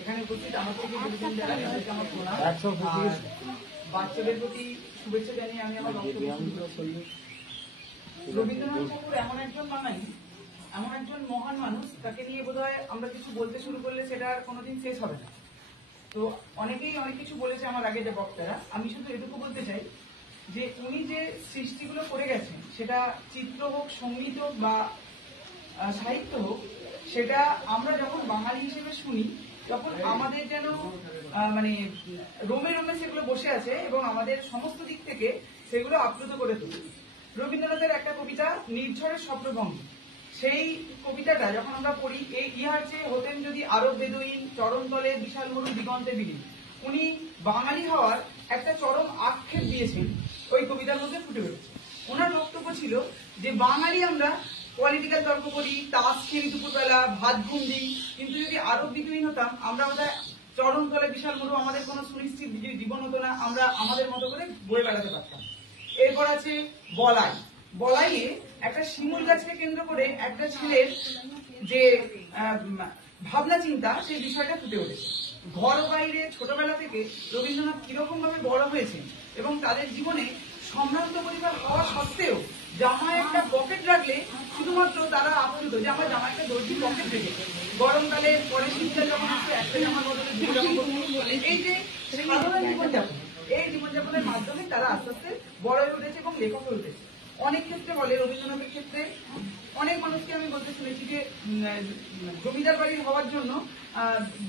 এখানে উপস্থিত আমার থেকে গুরুজন যারা তাদেরকে আমার প্রণাম। বাচ্চাদের প্রতি শুভেচ্ছা জানিয়ে আমি আমার বক্তব্য শুরু করছি। রবীন্দ্রনাথ ঠাকুর এমন একজন বাঙালি, এমন একজন মহান মানুষ, তাকে নিয়ে বোধহয় আমরা কিছু বলতে শুরু করলে সেটা আর কোনোদিন শেষ হবে না। তো অনেকেই অনেক কিছু বলেছে আমার আগে যে বক্তারা, আমি শুধু এটুকু বলতে চাই যে উনি যে সৃষ্টিগুলো করে গেছেন, সেটা চিত্র হোক, সঙ্গীত হোক বা সাহিত্য হোক, সেটা আমরা যখন বাঙালি হিসেবে শুনি তখন আমাদের যেন মানে রোমে রোমে সেগুলো বসে আছে এবং আমাদের সমস্ত দিক থেকে সেগুলো আপ্লুত করে তোলে। রবীন্দ্রনাথের একটা কবিতা নির্ঝরের স্বপ্নভঙ্গি, সেই কবিতাটা যখন আমরা পড়ি, এই ইহার চেয়ে হতেন যদি আরব বেদুইন, চরণতলে বিশাল মরু দিগন্তে বিলীন। উনি বাঙালি হওয়ার একটা চরম আক্ষেপ দিয়েছেন, ওই কবিতার মধ্যে ফুটে উঠেছে। ওনার বক্তব্য ছিল যে বাঙালি আমরা পলিটিক্যাল তর্ক করি, তাস খেলি দুপুরবেলা, ভাত ঘুম দিই, কিন্তু যদি আরব বিদুইন হতাম আমরা বোধহয় চরণতলে বিশাল মরু, আমাদের কোনো সুনিশ্চিত জীবন হতো না, আমরা আমাদের মতো করে বয়ে বেড়াতে পারতাম। এরপর আছে বলাই। বলাইয়ে একটা শিমুল গাছকে কেন্দ্র করে একটা ছেলের যে ভাবনা চিন্তা, সেই বিষয়টা ফুটে উঠেছে। ঘর বাইরে ছোটবেলা থেকে রবীন্দ্রনাথ কিরকম ভাবে বড় হয়েছেন এবং তাদের জীবনে সম্ভ্রান্ত পরিবার হওয়া সত্ত্বেও জামায় একটা পকেট রাখলে শুধুমাত্র তারা আপ্লুত যে আমার জামায় একটা দর্জি পকেট রেখেছে। গরমকালে পরে শীতকাল যখন আসছে একটা জামার বদলে দুই জামা পরতে। এই যে সাধারণ জীবনযাপন, এই জীবনযাপনের মাধ্যমে তারা আস্তে আস্তে বড় হয়ে উঠেছে এবং লেখক হয়ে উঠেছে। অনেক ক্ষেত্রে বলে, রবীন্দ্রনাথের ক্ষেত্রে অনেক মানুষকে আমি বলতে শুনেছি যে জমিদার বাড়ির হওয়ার জন্য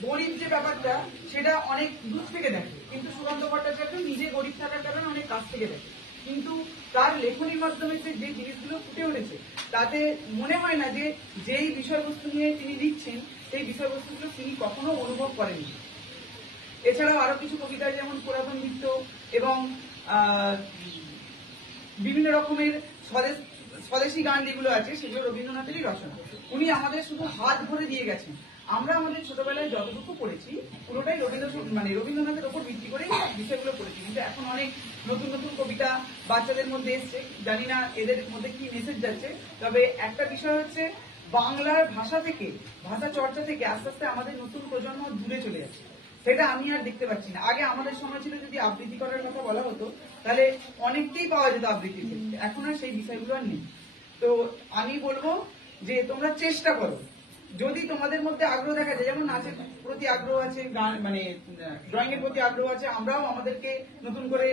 গরিব যে ব্যাপারটা সেটা অনেক দূর থেকে দেখে, কিন্তু সুকান্ত ভট্টাচার্য নিজে গরিব থাকার কারণে অনেক কাছ থেকে দেখে। কিন্তু তার লেখনীর মাধ্যমে যে জিনিসগুলো ফুটে উঠেছে তাতে মনে হয় না যে যেই বিষয়বস্তু নিয়ে তিনি লিখছেন সেই বিষয়বস্তুগুলো তিনি কখনো অনুভব করেননি। এছাড়াও আরো কিছু কবিতা যেমন পুরাতন নৃত্য এবং বিভিন্ন রকমের স্বদেশী গান যেগুলো আছে সেগুলো রবীন্দ্রনাথেরই রচনা। উনি আমাদের শুধু হাত ভরে দিয়ে গেছেন। আমরা আমাদের ছোটবেলায় যতটুকু পড়েছি পুরোটাই রবীন্দ্রনাথের ওপর ভিত্তি করেই বিষয়গুলো পড়েছি। কিন্তু এখন অনেক নতুন নতুন কবিতা বাচ্চাদের মধ্যে এসছে, জানি না এদের মধ্যে কি মেসেজ যাচ্ছে। তবে একটা বিষয় হচ্ছে, বাংলার ভাষা থেকে, ভাষা চর্চা থেকে আস্তে আস্তে আমাদের নতুন প্রজন্ম দূরে চলে যাচ্ছে। সেটা আমি আর দেখতে পাচ্ছি না। আগে আমাদের সময় ছিল যদি আবৃত্তি করার কথা বলা হতো তাহলে অনেককেই পাওয়া যেত আবৃত্তির ক্ষেত্রে, এখন আর সেই বিষয়গুলো আর নেই। তো আমি বলবো যে তোমরা চেষ্টা করো, যদি তোমাদের মধ্যে আগ্রহ দেখা যায়, যেমন নাচের প্রতি আগ্রহ আছে, গান মানে ড্রয়িং এর প্রতি আগ্রহ আছে, আমরাও আমাদেরকে নতুন করে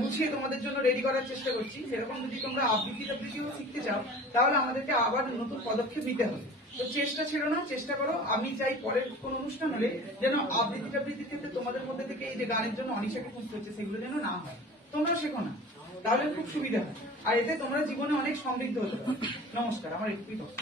গুছিয়ে তোমাদের জন্য রেডি করার চেষ্টা করছি। সেরকম যদি তোমরা আবৃত্তিও শিখতে চাও তাহলে আমাদেরকে আবার নতুন পদক্ষেপ নিতে হবে। তো চেষ্টা ছিল না, চেষ্টা করো। আমি চাই পরের কোন অনুষ্ঠান হলে যেন আবৃত্তির ক্ষেত্রে তোমাদের মধ্যে থেকে এই যে গানের জন্য অনিশাকে খুঁজতে হচ্ছে সেগুলো যেন না হয়। তোমরা শেখো না, তাহলে খুব সুবিধা হয়, আর এতে তোমরা জীবনে অনেক সমৃদ্ধ হতে পারো। নমস্কার, আমার এটুকুই কথা।